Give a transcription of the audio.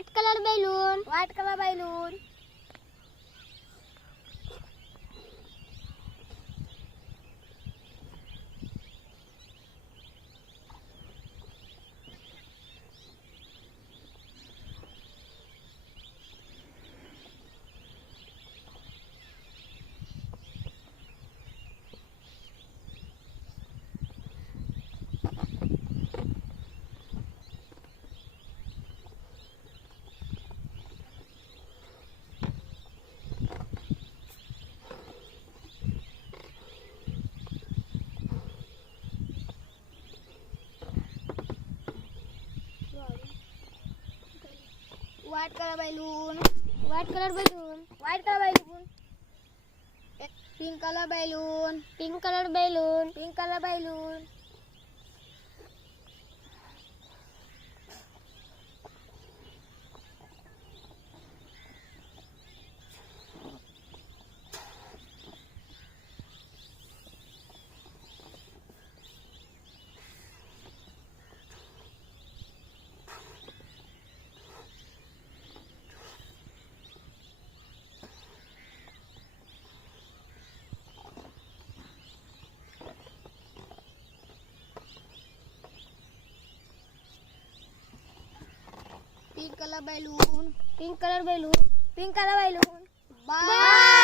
White colour balloon, white colour balloon, white colour balloon, white colour balloon, white colour balloon, pink colour balloon, pink colour balloon, pink colour balloon, pink colour balloon, pink colour balloon, pink colour balloon, bye.